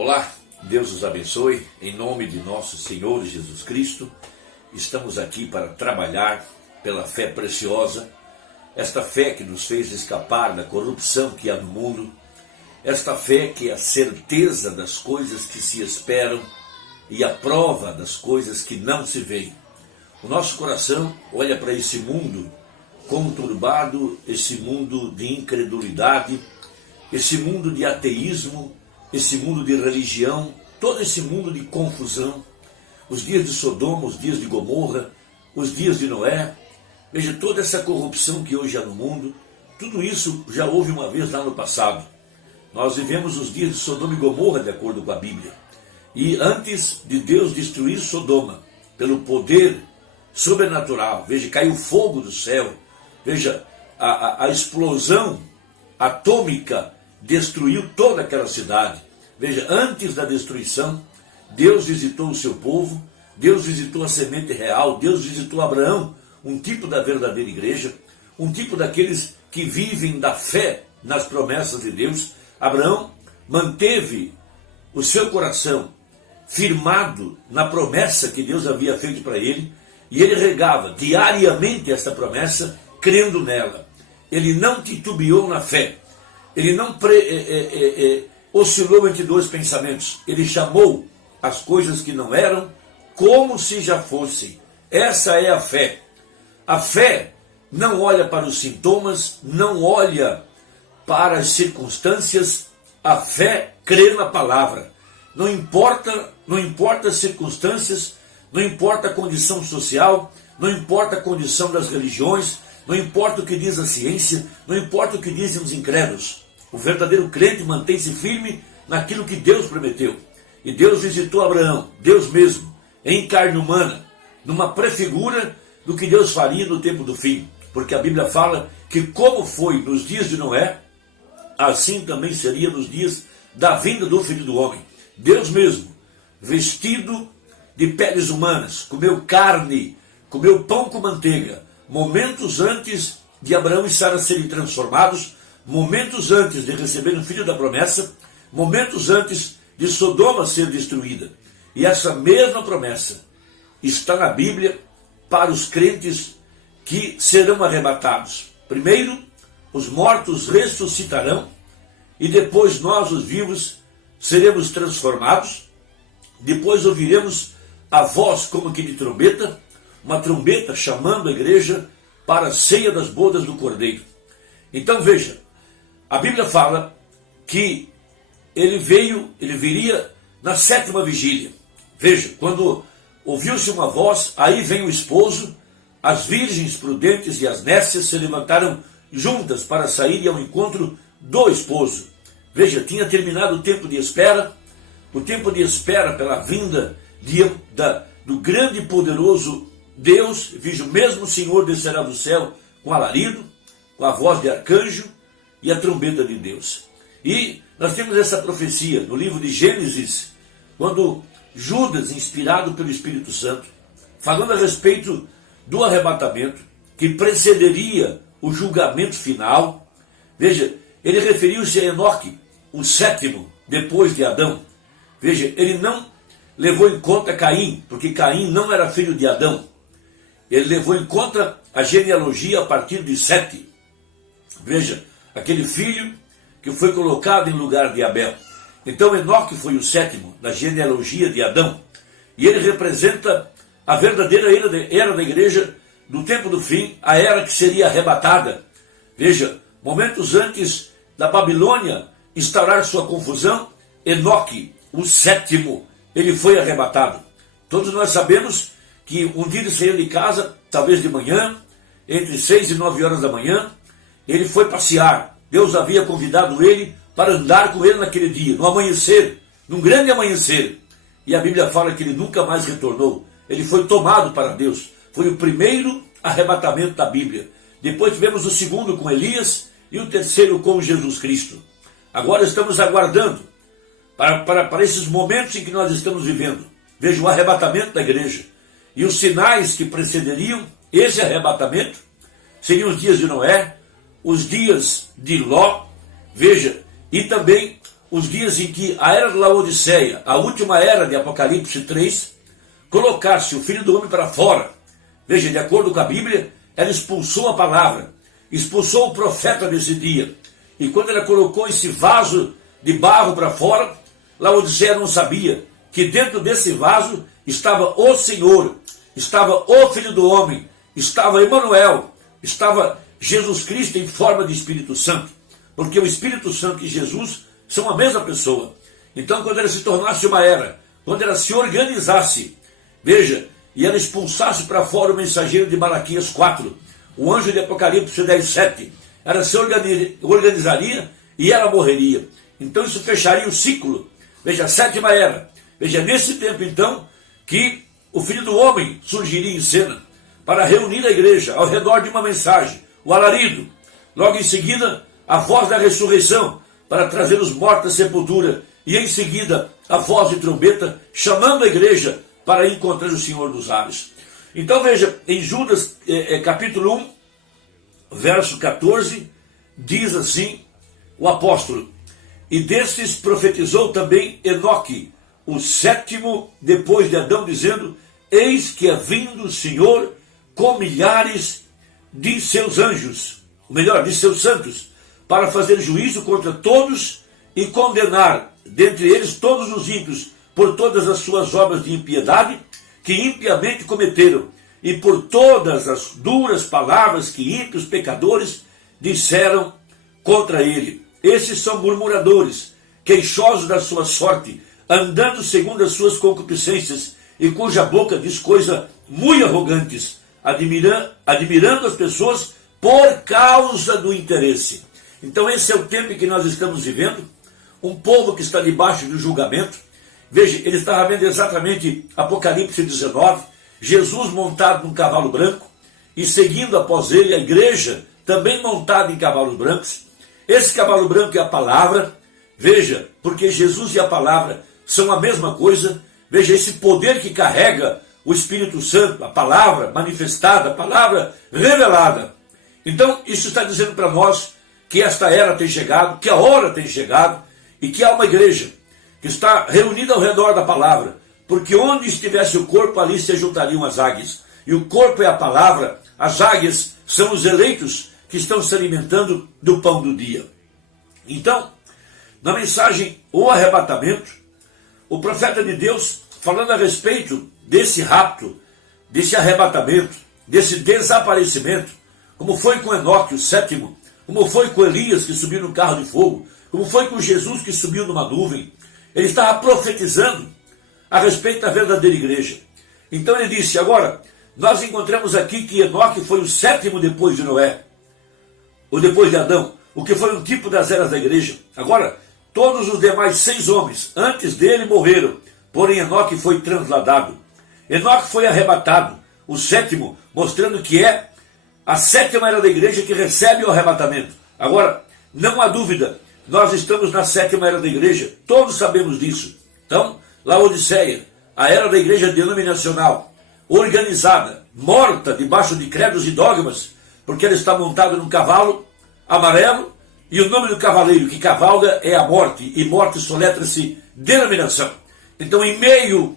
Olá, Deus os abençoe, em nome de nosso Senhor Jesus Cristo. Estamos aqui para trabalhar pela fé preciosa, esta fé que nos fez escapar da corrupção que há no mundo, esta fé que é a certeza das coisas que se esperam e a prova das coisas que não se veem. O nosso coração olha para esse mundo conturbado, esse mundo de incredulidade, esse mundo de ateísmo, esse mundo de religião, todo esse mundo de confusão, os dias de Sodoma, os dias de Gomorra, os dias de Noé. Veja, toda essa corrupção que hoje há no mundo, tudo isso já houve uma vez lá no passado. Nós vivemos os dias de Sodoma e Gomorra, de acordo com a Bíblia. E antes de Deus destruir Sodoma, pelo poder sobrenatural, veja, caiu fogo do céu, veja, a explosão atômica destruiu toda aquela cidade. Veja, antes da destruição, Deus visitou o seu povo, Deus visitou a semente real, Deus visitou Abraão, um tipo da verdadeira igreja, um tipo daqueles que vivem da fé nas promessas de Deus. Abraão manteve o seu coração firmado na promessa que Deus havia feito para ele, e ele regava diariamente essa promessa, crendo nela. Ele não titubeou na fé, ele não oscilou entre dois pensamentos, ele chamou as coisas que não eram como se já fossem. Essa é a fé. A fé não olha para os sintomas, não olha para as circunstâncias, a fé crê na palavra. Não importa as circunstâncias, não importa a condição social, não importa a condição das religiões, não importa o que diz a ciência, não importa o que dizem os incrédulos. O verdadeiro crente mantém-se firme naquilo que Deus prometeu. E Deus visitou Abraão, Deus mesmo, em carne humana, numa prefigura do que Deus faria no tempo do fim. Porque a Bíblia fala que como foi nos dias de Noé, assim também seria nos dias da vinda do Filho do Homem. Deus mesmo, vestido de peles humanas, comeu carne, comeu pão com manteiga, momentos antes de Abraão e Sara serem transformados, momentos antes de receber o filho da promessa, momentos antes de Sodoma ser destruída. E essa mesma promessa está na Bíblia para os crentes que serão arrebatados. Primeiro, os mortos ressuscitarão, e depois nós, os vivos, seremos transformados. Depois ouviremos a voz como que de trombeta, uma trombeta chamando a igreja para a ceia das bodas do Cordeiro. Então veja, a Bíblia fala que ele viria na 7ª vigília. Veja, quando ouviu-se uma voz, aí vem o esposo, as virgens prudentes e as nécias se levantaram juntas para sair ao encontro do esposo. Veja, tinha terminado o tempo de espera pela vinda do grande e poderoso Deus. Veja, o mesmo Senhor descerá do céu com alarido, com a voz de arcanjo e a trombeta de Deus. E nós temos essa profecia no livro de Gênesis, quando Judas, inspirado pelo Espírito Santo, falando a respeito do arrebatamento, que precederia o julgamento final. Veja, ele referiu-se a Enoque, o 7º depois de Adão. Veja, ele não levou em conta Caim, porque Caim não era filho de Adão. Ele levou em conta a genealogia a partir de Sete. Veja, aquele filho que foi colocado em lugar de Abel. Então Enoque foi o 7º da genealogia de Adão. E ele representa a verdadeira era da igreja do tempo do fim, a era que seria arrebatada. Veja, momentos antes da Babilônia instaurar sua confusão, Enoque, o 7º, ele foi arrebatado. Todos nós sabemos que um dia ele saiu de casa, talvez de manhã, entre 6 e 9 horas da manhã, ele foi passear. Deus havia convidado ele para andar com ele naquele dia, no amanhecer, num grande amanhecer. E a Bíblia fala que ele nunca mais retornou. Ele foi tomado para Deus. Foi o primeiro arrebatamento da Bíblia. Depois tivemos o segundo com Elias e o terceiro com Jesus Cristo. Agora estamos aguardando para esses momentos em que nós estamos vivendo. Veja, o arrebatamento da igreja. E os sinais que precederiam esse arrebatamento seriam os dias de Noé, os dias de Ló, veja, e também os dias em que a era de Laodiceia, a última era de Apocalipse 3, colocasse o Filho do Homem para fora. Veja, de acordo com a Bíblia, ela expulsou a palavra, expulsou o profeta desse dia. E quando ela colocou esse vaso de barro para fora, Laodiceia não sabia que dentro desse vaso estava o Senhor, estava o Filho do Homem, estava Emanuel, estava Jesus Cristo em forma de Espírito Santo. Porque o Espírito Santo e Jesus são a mesma pessoa. Então, quando ela se tornasse uma era, quando ela se organizasse, veja, e ela expulsasse para fora o mensageiro de Malaquias 4, o anjo de Apocalipse 10, 7, ela se organizaria e ela morreria. Então isso fecharia o ciclo. Veja, a sétima era. Veja, nesse tempo então, que o Filho do Homem surgiria em cena para reunir a igreja ao redor de uma mensagem, o alarido. Logo em seguida, a voz da ressurreição para trazer os mortos à sepultura. E em seguida, a voz de trombeta chamando a igreja para encontrar o Senhor dos ares. Então veja, em Judas capítulo 1, verso 14, diz assim o apóstolo: e destes profetizou também Enoque, o sétimo depois de Adão, dizendo: eis que é vindo o Senhor com milhares de seus anjos, ou melhor, de seus santos, para fazer juízo contra todos e condenar dentre eles todos os ímpios por todas as suas obras de impiedade que impiamente cometeram, e por todas as duras palavras que ímpios pecadores disseram contra ele. Esses são murmuradores, queixosos da sua sorte, andando segundo as suas concupiscências, e cuja boca diz coisas muito arrogantes, admirando as pessoas por causa do interesse. Então esse é o tempo em que nós estamos vivendo, um povo que está debaixo do julgamento. Veja, ele estava vendo exatamente Apocalipse 19, Jesus montado num cavalo branco, e seguindo após ele a igreja, também montada em cavalos brancos. Esse cavalo branco é a palavra. Veja, porque Jesus e a palavra são a mesma coisa. Veja, esse poder que carrega o Espírito Santo, a palavra manifestada, a palavra revelada. Então, isso está dizendo para nós que esta era tem chegado, que a hora tem chegado, e que há uma igreja que está reunida ao redor da palavra, porque onde estivesse o corpo, ali se juntariam as águias. E o corpo é a palavra, as águias são os eleitos que estão se alimentando do pão do dia. Então, na mensagem O Arrebatamento, o profeta de Deus, falando a respeito desse rapto, desse arrebatamento, desse desaparecimento, como foi com Enoque, o sétimo, como foi com Elias, que subiu no carro de fogo, como foi com Jesus, que subiu numa nuvem. Ele estava profetizando a respeito da verdadeira igreja. Então ele disse: agora, nós encontramos aqui que Enoque foi o sétimo depois de Noé, ou depois de Adão, o que foi um tipo das eras da igreja. Agora, todos os demais 6 homens antes dele morreram, porém Enoque foi transladado. Enoque foi arrebatado, o sétimo, mostrando que é a sétima era da igreja que recebe o arrebatamento. Agora, não há dúvida, nós estamos na sétima era da igreja, todos sabemos disso. Então, Laodiceia, a era da igreja denominacional, organizada, morta debaixo de credos e dogmas, porque ela está montada num cavalo amarelo, e o nome do cavaleiro que cavalga é a morte, e morte soletra-se denominação. Então, em meio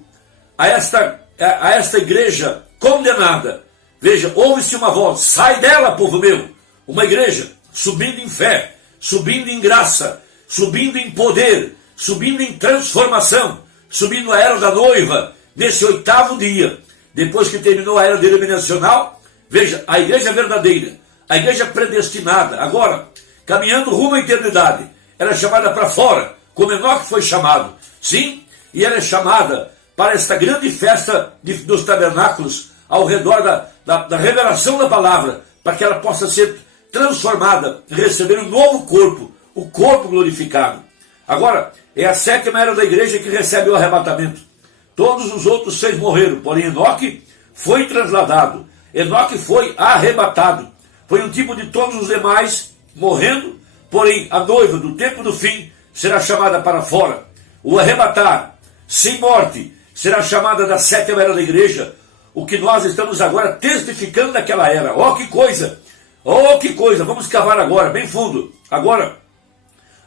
a esta igreja condenada, veja, ouve-se uma voz: sai dela, povo meu. Uma igreja subindo em fé, subindo em graça, subindo em poder, subindo em transformação, subindo a era da noiva, nesse 8º dia, depois que terminou a era denominacional. Veja, a igreja verdadeira, a igreja predestinada, agora, caminhando rumo à eternidade, ela é chamada para fora, como Enoque foi chamado. Sim, e ela é chamada para esta grande festa dos tabernáculos, ao redor da revelação da palavra, para que ela possa ser transformada, receber um novo corpo, o corpo glorificado. Agora, é a sétima era da igreja que recebe o arrebatamento. Todos os outros 6 morreram, porém Enoque foi transladado. Enoque foi arrebatado. Foi um tipo de todos os demais morrendo, porém a noiva do tempo do fim será chamada para fora. O arrebatar, sem morte, será chamada da sétima era da igreja, o que nós estamos agora testificando daquela era. Oh, que coisa! Oh, que coisa! Vamos cavar agora, bem fundo. Agora,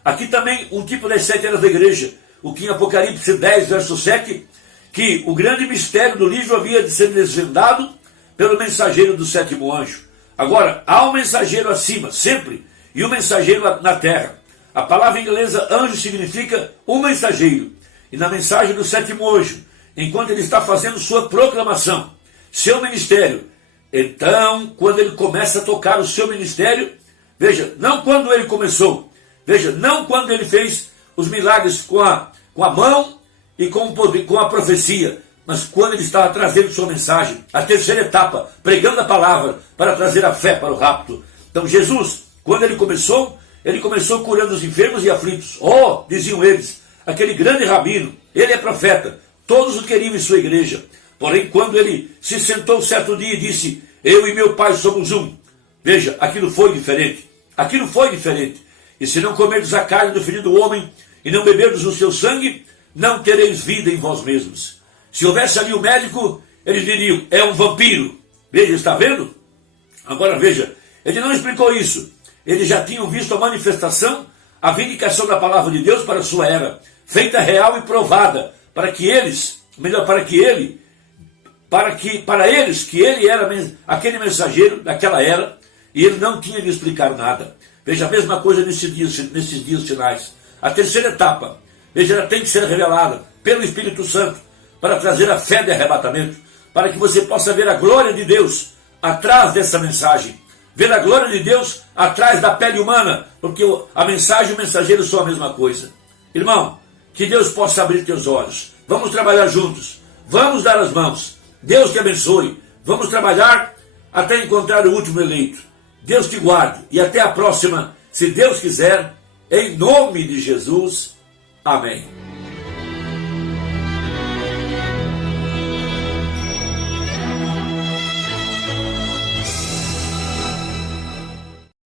Aqui também um tipo das 7 eras da igreja, o que em Apocalipse 10, verso 7, que o grande mistério do livro havia de ser desvendado pelo mensageiro do 7º anjo. Agora, há um mensageiro acima, sempre, e um mensageiro na terra. A palavra inglesa anjo significa um mensageiro. E na mensagem do 7º anjo, enquanto ele está fazendo sua proclamação, seu ministério, então, quando ele começa a tocar o seu ministério, veja, não quando ele começou, veja, não quando ele fez os milagres com a mão e com a profecia, mas quando ele estava trazendo sua mensagem, a terceira etapa, pregando a palavra para trazer a fé para o rapto. Então Jesus, quando ele começou curando os enfermos e aflitos. Oh, diziam eles, aquele grande rabino, ele é profeta, todos o queriam em sua igreja. Porém, quando ele se sentou certo dia e disse, eu e meu pai somos um, veja, aquilo foi diferente. Aquilo foi diferente. E se não comerdes a carne do filho do homem e não beberdes o seu sangue, não tereis vida em vós mesmos. Se houvesse ali o médico, eles diriam, é um vampiro. Veja, está vendo? Agora veja, ele não explicou isso. Eles já tinham visto a manifestação, a vindicação da palavra de Deus para a sua era, feita real e provada, para eles que ele era aquele mensageiro daquela era, e ele não tinha de explicar nada. Veja a mesma coisa nesses dias finais. A terceira etapa, veja, ela tem que ser revelada pelo Espírito Santo, para trazer a fé de arrebatamento, para que você possa ver a glória de Deus atrás dessa mensagem, ver a glória de Deus atrás da pele humana, porque a mensagem e o mensageiro são a mesma coisa. Irmão, que Deus possa abrir teus olhos. Vamos trabalhar juntos, vamos dar as mãos. Deus te abençoe. Vamos trabalhar até encontrar o último eleito. Deus te guarde e até a próxima, se Deus quiser, em nome de Jesus. Amém.